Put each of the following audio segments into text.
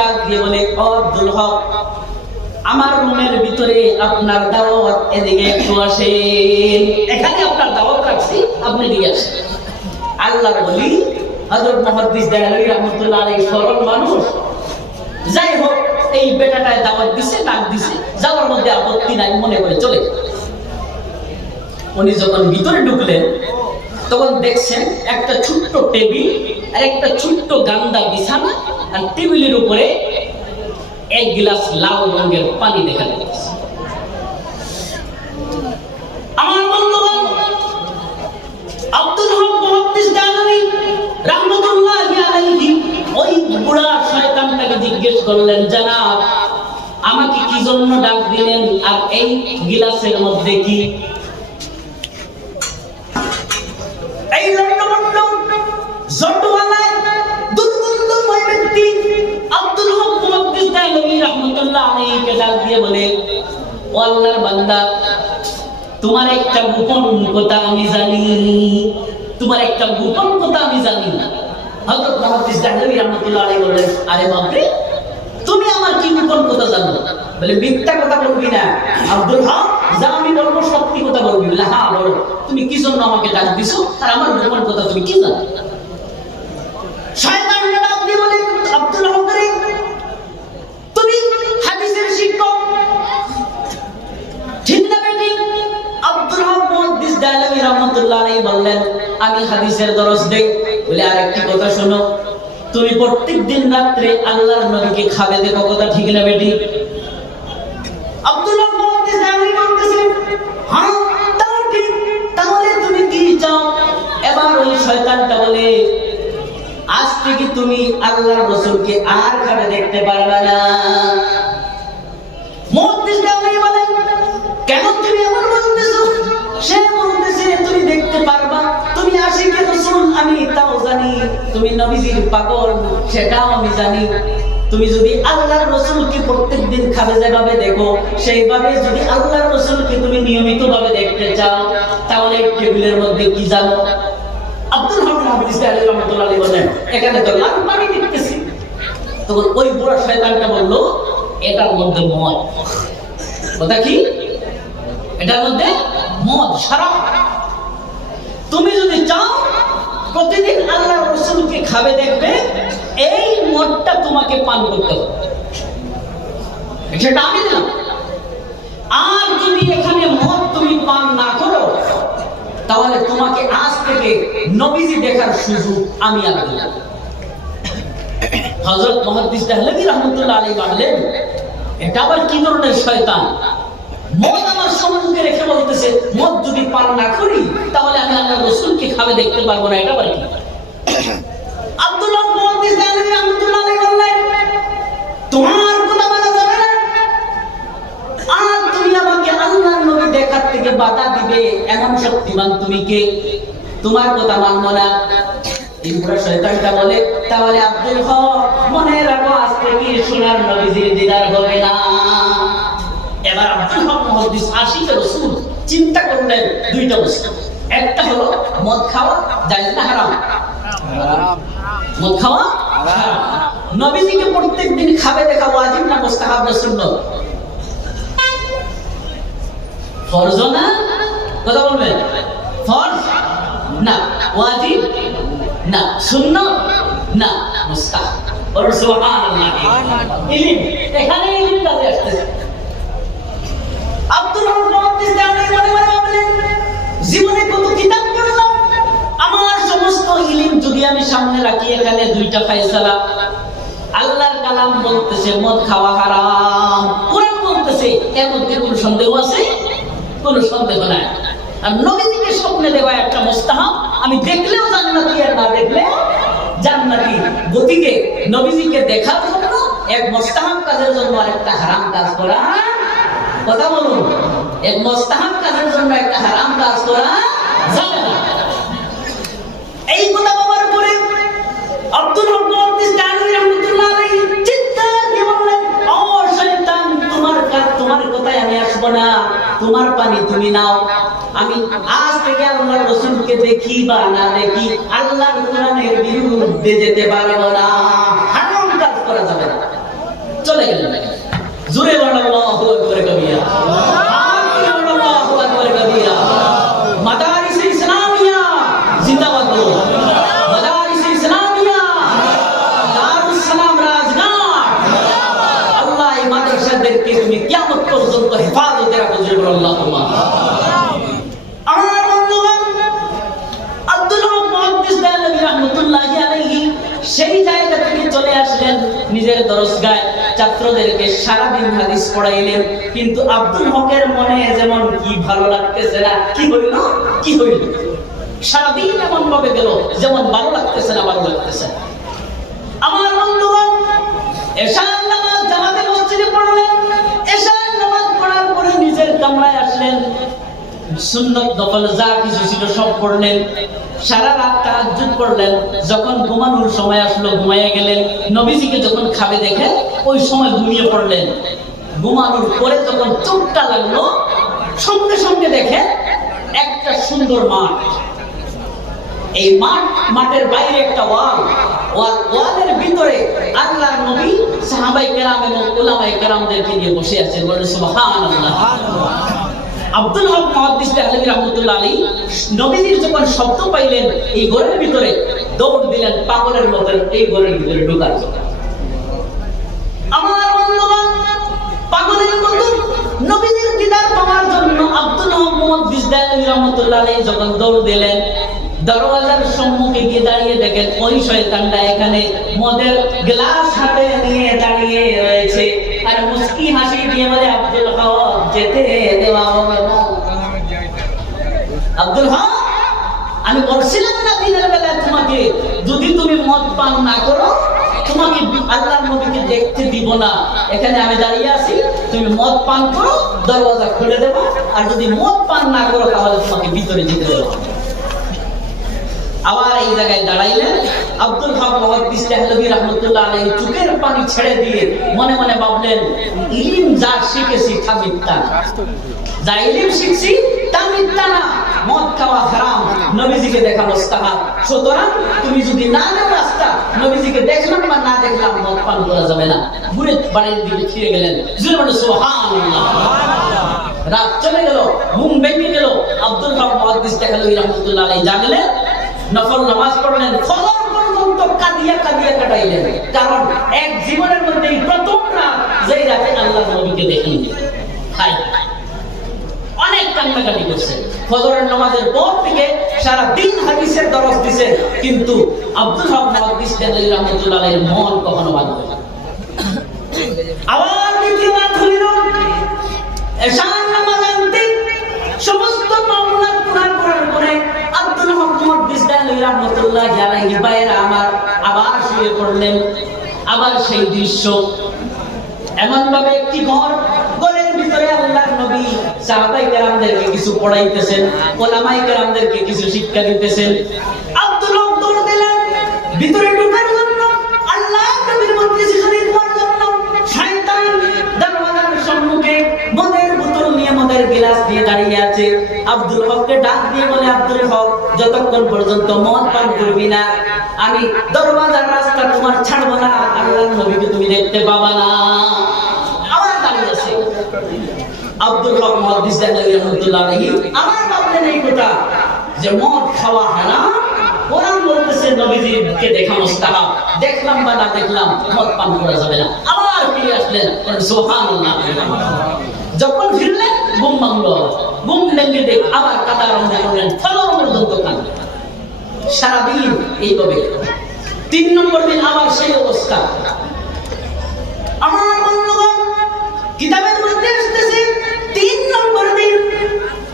ডাক দিয়ে বলে, ও আব্দুল হক, আমার রুমের ভিতরে আপনার দাওয়াত, এদিকে একটু আসেন, এখানে আপনার দাওয়াত রাখছি, আপনি দিয়ে আসেন। আল্লাহর ওলি হযরত মুহাদ্দিস দেহলভী রাহমাতুল্লাহ আলাইহি সরল মানুষ, যাই হোক এই বেটাটায় দাওয়াত দিছে, ডাক দিছে, যাওয়ার মধ্যে আপত্তি নাই মনে করে চলে। উনি যখন ভিতরে ঢুকলেন তখন দেখছেন একটা ছোট্ট টেবিল আর একটা ছোট্ট গান্দা বিছানা, আর টেবিলের উপরে এক গ্লাস লাল রঙের পানি দেখা যাচ্ছে। আমার বন্ধুগণ, আব্দুল হক মুহাদ্দিস দেহলভী রাহমাতুল্লাহি আলাইহি ওই বুড়া শয়তানটাকে জিজ্ঞেস করলেন, জানাব আমাকে কি জন্য ডাক দিলেন, আর এই গ্লাসের মধ্যে কি? এই লন্ডমন্ড জটওয়ালা দুর্গন্ধময় ব্যক্তি আব্দুল হক মুহাদ্দিস দেহলভী রাহমাতুল্লাহ আলাইহিকে ডাক দিয়ে বলে, ও আল্লাহর বান্দা, তোমার একটা গোপন কথা আমি জানি, তোমার একটা গোপন কথা আমি জানি না। হযরত মুহাদ্দিস দেহলভী রাহমাতুল্লাহ আলাইহি বললেন, আরে বাপরে, তুমি আমার কি গোপন কথা জানো? বলে, মিথ্যা কথা বলবি না আব্দুল হক, যা আমি বলবো সত্যি কথা বলবি। বলে, হ্যাঁ বলো, তুমি কি জন্য আমাকে ডাক দিছো, আর আমার গোপন কথা তুমি কি জানো? শয়তান ডাক দিয়ে বলে, আব্দুল হক রে, তুমি হাদিসের শিক্ষক, ঠিক না বেটি? আব্দুল হক মুহাদ্দিস দেহলভী রাহমাতুল্লাহ আলাইহি বললেন, আমি হাদিসের দরস দেই। বলে, আরেকটি কথা শোনো, তুমি প্রত্যেকদিন রাত্রে আল্লাহর নবীকে খাবে দেখো, কথা ঠিক না বেটি? আব্দুল হক মুহাদ্দিস দেহলভী বলতেছেন, হ্যাঁ তাও ঠিক, তাহলে তুমি কি চাও? এবার ওই শয়তানটা বলে, আজ থেকে তুমি আল্লাহর রাসূলকে আর খাবে দেখতে পারবে না। মুহাদ্দিস দেহলভী বলেন, কেন তুমি এমন বলতেছো? সে বলতেছে, তুমি দেখতে পারবা, তুমি আশিকে রাসূল, আমি তাও জানি, তুমি নবীজির পাগল, সেটাও আমি জানি। তুমি যদি আল্লাহর রাসূলকে প্রত্যেকদিন খাবে যেভাবে দেখো, সেইভাবে যদি আল্লাহর রাসূলকে তুমি নিয়মিতভাবে দেখতে চাও, তাহলে টেবিলের মধ্যে কি জানো? আব্দুল হক মুহাদ্দিস দেহলভী রাহমাতুল্লাহ আলাইহি বলেন, এখানে তো লাল পানি দেখতেছি। তখন ওই বুড়া শয়তানটা বলল, এটার মধ্যে মদ। কথা কি? এটার মধ্যে মদ, শরাব। তুমি যদি চাও প্রতিদিন আল্লাহর রাসূলকে খাবে দেখবে, এই মদটা তোমাকে পান করতে হবে, সেটা আমি দিলাম। আর যদি এখানে মদ তুমি পান না করো, তাহলে তোমাকে আজ থেকে নবীজি দেখার সুযোগ আমি আর দিলাম। হযরত মুহাদ্দিস দেহলভী রাহমাতুল্লাহ আলাইহি বললেন, এটা আবার কি ধরনের শয়তান? মদ আমার সম্মুখে রেখে বলতেছে, মদ যদি পান না করি তাহলে আমি আল্লাহর রাসূলকে খাবে দেখতে পারবো না, এটা আবার কি? আব্দুল হক মুহাদ্দিস দেহলভী রাহমাতুল্লাহ আলাইহি বললেন, তোমার কথা মানা যাবে না, আর তুমি আমাকে আল্লাহর নবী দেখার থেকে বাধা দিবে এমন শক্তিমান তুমি কে? তোমার কথা মানবো না। এই বুড়া শয়তানটা বলে, তাহলে আব্দুল হক মনে রাখো, আজ থেকে সোনার নবীজির দিদার হবে না। এবার আব্দুল হক মুহাদ্দিস আশিকে রাসূল চিন্তা করলেন দুইটা বস্তু। একটা হলো মদ খাওয়া জায়েজ না হারাম? হারাম। মদ খাওয়া হারাম। নবীজিকে প্রত্যেকদিন খাবে দেখা ওয়াজিব না মুস্তাহাব না সুন্নাত? ফরজ না? কথা বলবেন। ফরজ না, ওয়াজিব না, সুন্নাত না, মুস্তাহাব। বলো সুবহানাল্লাহ। ইলম, এখানে ইলম কাজে আসছে। আব্দুল হক মুহাদ্দিস দেহলভী বলেন, জীবনে কত কিতাব পড়লাম, আমার সমস্ত ইলম যদি আমি সামনে রাখি, এখানে দুইটা ফয়সালা। আল্লাহর কালাম বলতেছে মদ খাওয়া হারাম, কোরআন বলতেছে, এর মধ্যে কোনো সন্দেহ আছে? কোনো সন্দেহ নাই। আর নবীজিকে স্বপ্নে দেওয়া একটা মুস্তাহাব, আমি দেখলেও জান্নাতি আর না দেখলে জান্নাতি। গতিকে নবীজিকে দেখার জন্য এক মুস্তাহাব কাজের জন্য আরেকটা হারাম কাজ করা, কথা বলুন, এক মুস্তাহাব কাজের জন্য একটা হারাম কাজ করা যাবে না। এই কথা বলার পরে আব্দুল হক মুহাদ্দিস দেহলভী রাহমাতুল্লাহ আলাইহি চিৎকার দিয়ে বললেন, ও শয়তান, তোমার কথায় আমি আসবো না, তোমার পানি তুমি নাও। আমি আজ থেকে আল্লাহর রাসূলকে দেখি বা না দেখি, আল্লাহর কোরআনের বিরুদ্ধে যেতে পারবো না, হারাম কাজ করা যাবে না। চলে গেলেন। জোরে বলেন আল্লাহু আকবার কাবীরা। আল্লাহু আকবার কাবীরা। মাদারিস ইসলামিয়া জিন্দাবাদ। মাদারিস ইসলামিয়া দারুস সালাম রাজঘাট। আল্লাহ এই মাদ্রাসাদেরকে তুমি কিয়ামত পর্যন্ত হেফাজতে রাখো। জোরে বলেন আল্লাহুম্মা। আমার বন্ধুগণ, আব্দুল হক মুহাদ্দিস দেহলভী রাহমাতুল্লাহি আলাইহি সেই জায়গা থেকে চলে আসলেন নিজের দরসগায়, ছাত্রদেরকে সারাদিন হাদিস পড়াইলেন। কিন্তু আব্দুল হকের মনে যেমন কি ভালো লাগতেছে না, কি হইল সারাদিন এমন ভাবে গেল যেমন ভালো লাগতেছে না। আমার বন্ধুগণ, এশার নামাজ জামাতে মসজিদে পড়লেন। এশার নামাজ পড়ার পরে নিজের কামরায় আসলেন, সুন্নত নফল যা কিছু ছিল সব পড়লেন। সারা রাত তাহাজ্জুদ পড়লেন। যখন ঘুমানোর সময় আসলো ঘুমাইয়া গেলেন। নবীজিকে যখন খাবে দেখে ওই সময় ঘুমিয়ে পড়লেন। ঘুমানোর পরে যখন চোখটা লাগলো, সঙ্গে সঙ্গে দেখে একটা সুন্দর মাঠ। এই মাঠের বাইরে একটা ওয়ালের ভিতরে আল্লাহর নবী সাহাবায়ে কেরাম এবং উলামায়ে কেরামদেরকে নিয়ে বসে আছেন। বলেন সুবহানাল্লাহ। আব্দুল হক মুহাদ্দিস দেহলভী রাহমাতুল্লাহ আলাইহি নবীজির যখন শব্দ পাইলেন এই ঘরের ভিতরে দৌড় দিলেন পাগলের মতো এই ঘরের ভিতরে ঢোকার জন্য। আমার বন্ধুগণ, পাগলের মতো নবীজির দিদার পাওয়ার জন্য আব্দুল হক মুহাদ্দিস দেহলভী রাহমাতুল্লাহ আলাইহি যখন দৌড় দিলেন, দরওয়াজার সম্মুখে গিয়ে দাঁড়িয়ে দেখেন ওই শয়তানটা এখানে মদের গ্লাস হাতে নিয়ে দাঁড়িয়ে রয়েছে আর মুস্কি হাসি দিয়ে বলে, আব্দুল হক যেতে দেওয়া হবে না। আব্দুল হক, আমি বলছিলাম না দিনের বেলায় তোমাকে যদি তুমি মদ পান না করো তোমাকে আল্লাহর নবীকে দেখতে দিব না। এখানে আমি দাঁড়িয়ে আছি, তুমি মদ পান করো, দরওয়াজা খুলে দেবো, আর যদি মদ পান না করো তাহলে তোমাকে ভিতরে যেতে দেবো। আবার এই জায়গায় দাঁড়াইলেন। আব্দুল হক মুহাদ্দিস দেহলভী রাহমাতুল্লাহ আলাইহি চোখের পানি ছেড়ে দিয়ে মনে মনে ভাবলেন, ইলম যা শিখেছি তা মিথ্যা না, যা ইলম শিখছি তা মিথ্যা না। মদ খাওয়া হারাম, নবীজিকে দেখা মুস্তাহাব। সুতরাং তুমি যদি না নাও রাস্তা, নবীজিকে দেখলাম বা না দেখলাম মদ পান করা যাবে না। ঘুরে বাড়ির দিকে ফিরে গেলেন। জোরে বলেন সুবহানাল্লাহ। রাত চলে গেল, ঘুম ভেঙে গেল। আব্দুল হক মুহাদ্দিস দেহলভী রাহমাতুল্লাহ আলাইহি জাগলেন, নফল নামাজ পড়লেন, ফজর পর্যন্ত কাঁদিয়া কাটাইলেন। কারণ এক জীবনের মধ্যে প্রথম রাত যেই রাতে আল্লাহর নবীকে দেখেন। অনেক কান্নাকাটি করছে। ফজরের নামাজের পর থেকে সারা দিন হাদিসের দরস দিয়েছেন, কিন্তু আব্দুল হক মুহাদ্দিস দেহলভী রাহমাতুল্লাহ আলাইহির মন কখনো বাঁধবে না। আবার দ্বিতীয় রাত হইল, এশার নামাজ আনতে সমস্ত মামলা পুরাণ করার পরে আব্দুল হক মুহাদ্দিস দেহলভী রাহমাতুল্লাহি আলাইহি বাইরে আমার আবার শুয়ে পড়লেন। আবার সেই দৃশ্য, এমন ভাবে একটি ঘরের ভিতরে আল্লাহর নবী সাহাবায়ে কেরামদেরকে কিছু পড়াইতেছেন, উলামায়ে কেরামদেরকে কিছু শিক্ষা দিতেছেন। আব্দুল হক দৌড় দিলেন ভিতরে ঢোকার জন্য, আল্লাহর নবীর মজলিস শরীফ পড়ার জন্য। শয়তান দরওয়াজার সম্মুখে মদের বোতল নিয়ে, মদের গ্লাস দিয়ে দাঁড়িয়ে আছে। আব্দুল হককে ডাক দিয়ে বলে, আব্দুল হক, যতক্ষণ পর্যন্ত মদ পান করবি না আমি দরওয়াজার রাস্তা তোমার ছাড়বো না, আল্লাহর নবীকে তুমি দেখতে পাবা না। আবার দাঁড়িয়ে আছে আব্দুল হক মুহাদ্দিস দেহলভী রাহমাতুল্লাহ আলাইহি। আমার ভাবলেন এই কথা যে মদ খাওয়া হারাম, কোরআন বলতেছে নবীজিকে দেখা মুস্তাহাব, দেখলাম বা না দেখলাম মদ পান করা যাবে না। আবার ফিরে আসলেন, সুবহানাল্লাহ। যখন ফিরলেন ঘুম ভাঙলো, ঘুম ভেঙে দেখ আবার কাদা আরম্ভ করলেন, ফজর পর্যন্ত কাঁদলেন। সারাদিন এইভাবে। 3 নম্বর দিন আবার সেই অবস্থা। আমার বন্ধুগণ, কিতাবের মধ্যে আসতেছে 3 নম্বর দিন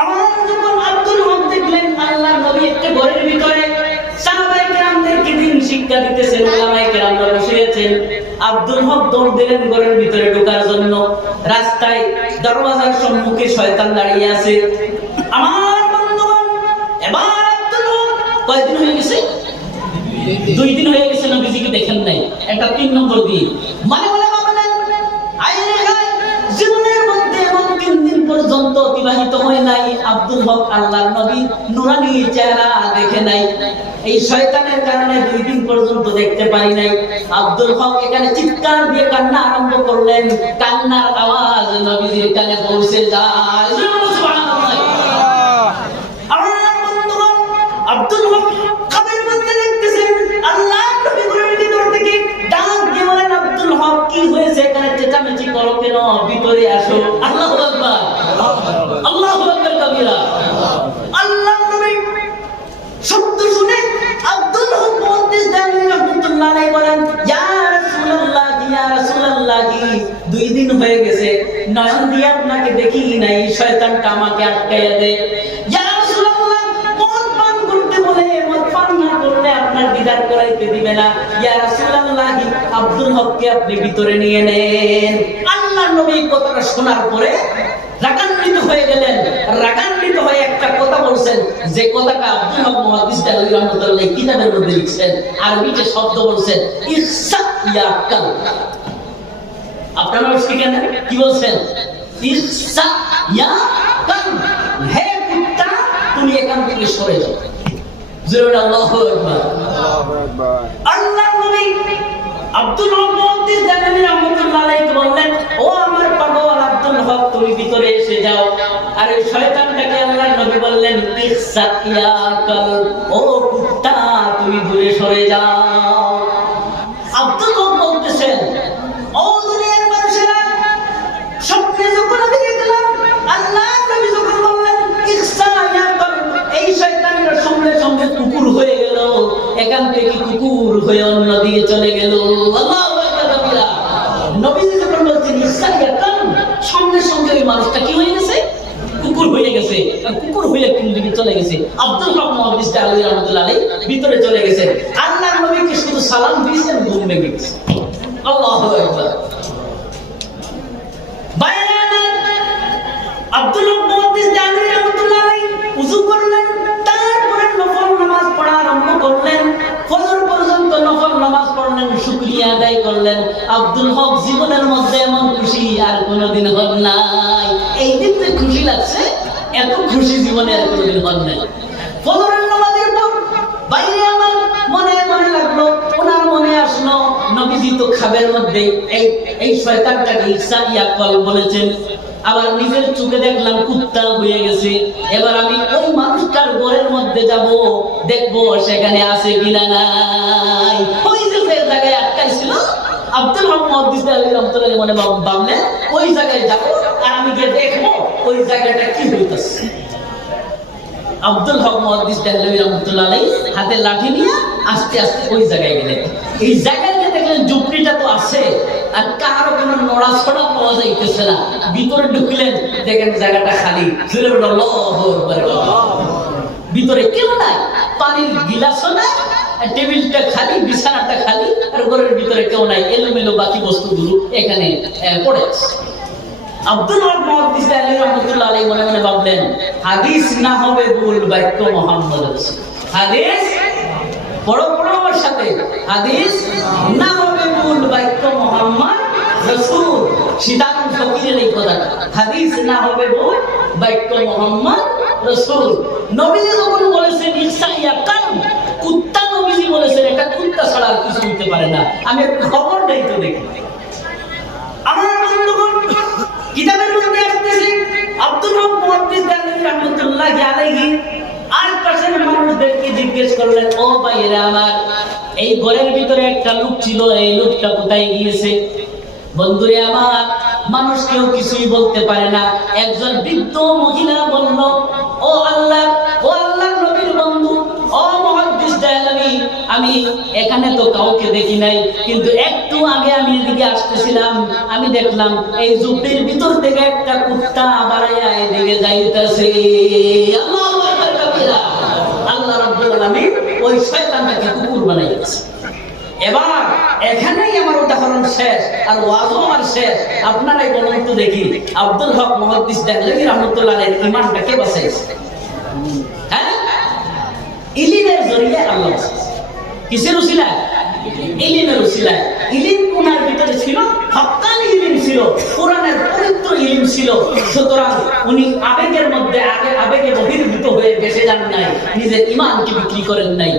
আমার যখন আব্দুল হক দেখলেন আল্লাহর নবী একটা ঘরের ভিতরে সাহাবায়ে কেরামদেরকে দিন শিক্ষা দিতেছেন, উলামায়ে কেরামরা বসে আছেন। আব্দুল হক দৌড় দিলেন ঘরের ভিতরে ঢোকার জন্য। রাস্তায় দরওয়াজার সম্মুখে শয়তান দাঁড়িয়ে আছে। আমার বন্ধুগণ, এবার আব্দুল হক কয়দিন হয়ে গেছে? 2 দিন হয়ে গেছে নবীজিকে দেখেন নাই। এটা 3 নম্বর দিন। মানে বলে জীবনের মধ্যে এমন 3 দিন পর্যন্ত বিবাহিত হয় নাই, আব্দুল হক আল্লাহর নবী নুরানি চেহারা দেখে নাই, এই শয়তানের কারণে 2 দিন পর্যন্ত দেখতে পাই নাই। আব্দুল হক এখানে চিৎকার দিয়ে কান্না আরম্ভ করলেন, কান্নার আওয়াজ নবীজির কানে পৌঁছে যায়। আব্দুল হক কাবের মধ্যে দেখতেছেন আল্লাহ নবী ঘরের ভিতর থেকে ডাক দিয়ে বলেন, আব্দুল হক কি হয়েছে, এখানে চেঁচামেচি করো কেন, ভিতরে আসো। আল্লাহু আকবার, আল্লাহু আকবার কবিরা। আল্লাহ নবী শব্দ শুনে আব্দুল হক মুহাদ্দিস দানি রাহমাতুল্লাহ আলাইহি বলেন, ইয়া রাসূলুল্লাহ, ইয়া রাসূলুল্লাহ, 2 দিন হয়ে গেছে নয়ন দিয়ে আপনাকে দেখি নাই, শয়তানটা আমাকে আটকাইয়া দেয়। ইয়া রাসূলুল্লাহ, মদ পান করতে বলে, মদ পান না করলে আপনার দিদার করাইতে দিবে না। ইয়া রাসূলুল্লাহ, আব্দুল হককে আপনি ভিতরে নিয়ে নেন। আল্লাহর নবী কথাটা শোনার পরে রাগান্বিত হয়ে গেলেন। রাগান্বিত হয়ে একটা কথা বলছেন, যে কথাটা আব্দুল হক মুহাদ্দিস দানি রাহমাতুল্লাহ কিতাবের মধ্যে লিখছেন, আরবিতে শব্দ বলছেন, ইখসা ইয়া কাল। আপনারা শিখেন কি বলছেন? ইখসা ইয়া কাল, হে কুত্তা তুমি এখান থেকে সরে যাও। জোরে আল্লাহু আকবার, আল্লাহু আকবার। আল্লাহর নবী আব্দুল হক মুহাদ্দিস দানি রাহমাতুল্লাহ আলাইহি বললেন, ও আমার পাগল আব্দুল হক, তুমি ভিতরে এসে যাও। আর এই শয়তানটাকে আল্লাহর নবী বললেন, ইখসা ইয়া কাল, ও কুত্তা তুমি দূরে সরে যাও। আব্দুল হক বলতেছেন, ও দুনিয়ার মানুষেরা, স্বপ্নে যখন আমি দেখলাম আল্লাহর নবী যখন বললেন ইখসা ইয়া কাল, এই শয়তানটা সঙ্গে সঙ্গে কুকুর হয়ে গেল, এখান থেকে কুকুর হয়ে অন্য দিকে চলে গেল। আল্লাহু আকবার কবিরা। নবীজি যখন বলছেন ইখসা ইয়া কাল, সঙ্গে সঙ্গে ওই মানুষটা কি হয়ে গেছে? কুকুর হয়ে গেছে। কুকুর হয়ে কোন দিকে চলে গেছে? আব্দুল হক মুহাদ্দিস দানি রাহমাতুল্লাহ আলাইহি ভিতরে চলে গেছেন। আল্লাহর নবীকে শুধু সালাম দিয়েছেন, ঘুম ভেঙে গেছে। আল্লাহু আকবার। আব্দুল হক মুহাদ্দিস দানি রাহমাতুল্লাহ আলাইহি ওযু করলেন, তারপরে নফল নামাজ পড়া আরম্ভ করলেন। ফজর পর্যন্ত নফল নামাজ পড়লেন, শুকরিয়া আদায় করলেন। আব্দুল হক জীবনের মধ্যে এমন খুশি আর কোনোদিন হন নাই। এই দিন যে খুশি লাগছে, এত খুশি জীবনে আর কোনোদিন হন নাই। ফজরের নামাজের পর বাইরে আমার মনে মনে লাগলো, ওনার মনে আসলো, নবীজি তো খাবের মধ্যে এই শয়তানটাকে ইখসা ইয়া কাল বলেছেন, আবার নিজের চোখে দেখলাম কুত্তা হয়ে গেছে। এবার আমি ওই মানুষটার ঘরের মধ্যে যাব, দেখবো সেখানে আছে কিনা নাই। ওই যে জায়গায় আটকাইছিল আব্দুল হক মুহাদ্দিস দানি রাহমাতুল্লাহ আলাইহি মনে ভাবলেন, ওই জায়গায় যাব আর আমি গিয়ে দেখবো ওই জায়গাটা কি হইতাছে। আব্দুল হক মুহাদ্দিস দানি রাহমাতুল্লাহ আলাইহি হাতে লাঠি নিয়ে আস্তে আস্তে ওই জায়গায় গেলেন। এই জায়গায় গিয়ে দেখলেন ঝুপড়িটা তো আছে, আর কারো কোনো নড়াচড়া পাওয়া যাইতেছে না। ভিতরে ঢুকলেন, দেখেন জায়গাটা খালি। ভিতরে কেউ নাই, পানির গিলাসও নাই, টেবিলটা খালি, বিছানাটা খালি, আর ঘরের ভিতরে কেউ নাই। এলোমেলো বাকি বস্তুগুলো এখানে পড়ে আছে। আব্দুল হক মুহাদ্দিস দানি রাহমাতুল্লাহ আলাইহি মনে মনে ভাবলেন, হাদিস না হবে ভুল, বাক্য মুহাম্মদ। হাদিস বড় বড় আমার সাথে, হাদিস না হবে ভুল, বাক্য মুহাম্মদ রাসূল। সিদ্ধান্ত ফকিরের এই কথাটা, হাদিস না হবে ভুল, বাক্য মুহাম্মদ রাসূল। নবীজি যখন বলেছেন ইখসা ইয়া কাল, কুত্তা নবীজি বলেছেন, এটা কুত্তা ছাড়া আর কিছু হতে পারে না। আমি খবর দেই তো দেখি। আমার বন্ধুগণ, কিতাবের মধ্যে আসতেছে আব্দুল হক মুহাদ্দিস দানি রাহমাতুল্লাহ আলাইহি আর পাশের মানুষদেরকে জিজ্ঞেস করলেন, ও ভাইয়েরা আমার, এই ঘরের ভিতরে একটা লোক ছিল, এই লোকটা কোথায় গিয়েছে? বন্ধুরে আমার, মানুষ কেউ কিছুই বলতে পারে না। একজন বৃদ্ধ মহিলা বলল, ও আল্লাহ, ও আল্লাহর নবীর বন্ধু, ও মুহাদ্দিস দানি, আমি এখানে তো কাউকে দেখি নাই, কিন্তু একটু আগে আমি এদিকে আসতেছিলাম, আমি দেখলাম এই ঝুপড়ির ভিতর থেকে একটা কুত্তা বাড়াইয়া এদিকে যাইতেছে। আল্লাহু আকবার কবিরা। আল্লাহ রাব্বুল আলামিন ওই শয়তানটাকে কুকুর বানাইছে। এবার এখানেই আমার উদাহরণ শেষ, আর ওয়াজও আমার শেষ। আপনারাই বলুন তো দেখি, আব্দুল হক মুহাদ্দিস দানি রাহমাতুল্লাহ আলাইহির ঈমানটা কে বাঁচাইছে? হ্যাঁ, ইলমের জরিয়ে আল্লাহ বাঁচাইছে। কিসের উসিলায়? ইলমের উসিলায়। ইলম ওনার ভিতরে ছিল, হক্কানি ইলম ছিল, কোরআনের পবিত্র ইলম ছিল। সুতরাং উনি আবেগের মধ্যে আবেগে বহির্ভূত হয়ে বেঁচে যান নাই, নিজের ঈমানকে বিক্রি করেন নাই।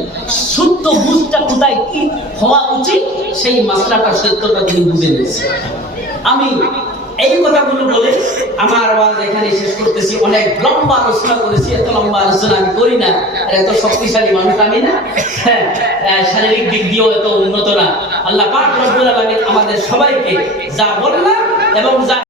সত্য বুঝটা কোথায় কি হওয়া উচিত সেই মাসলাটা সত্যটা তিনি বুঝে নিয়েছেন। আমি এই কথাগুলো বলে আমার আওয়াজ এখানে শেষ করতেছি। অনেক লম্বা আলোচনা করেছি, এত লম্বা আলোচনা আমি করি না, এত শক্তিশালী মানুষ আমি না, শারীরিক দিক দিয়েও এত উন্নত না। আল্লাহ পাক রব্বুল আলামিন আমাদের সবাইকে যা বললাম এবং যা